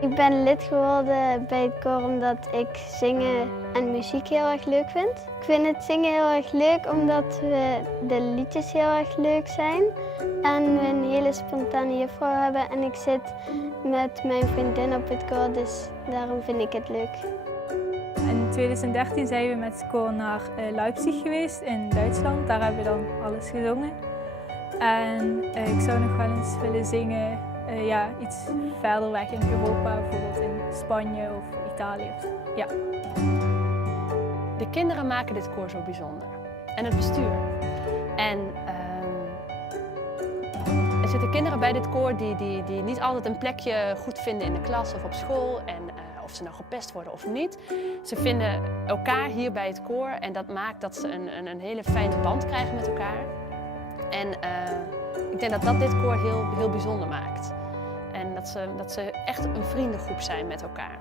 Ik ben lid geworden bij het koor omdat ik zingen en muziek heel erg leuk vind. Ik vind het zingen heel erg leuk omdat de liedjes heel erg leuk zijn. En we een hele spontane juffrouw hebben en ik zit met mijn vriendin op het koor, dus daarom vind ik het leuk. In 2013 zijn we met het koor naar Leipzig geweest in Duitsland. Daar hebben we dan alles gezongen. En ik zou nog wel eens willen zingen iets verder weg in Europa, bijvoorbeeld in Spanje of Italië. Ja. De kinderen maken dit koor zo bijzonder. En het bestuur. En er zitten kinderen bij dit koor die niet altijd een plekje goed vinden in de klas of op school. En of ze nou gepest worden of niet. Ze vinden elkaar hier bij het koor en dat maakt dat ze een hele fijne band krijgen met elkaar. En ik denk dat dit koor heel bijzonder maakt. En dat ze echt een vriendengroep zijn met elkaar.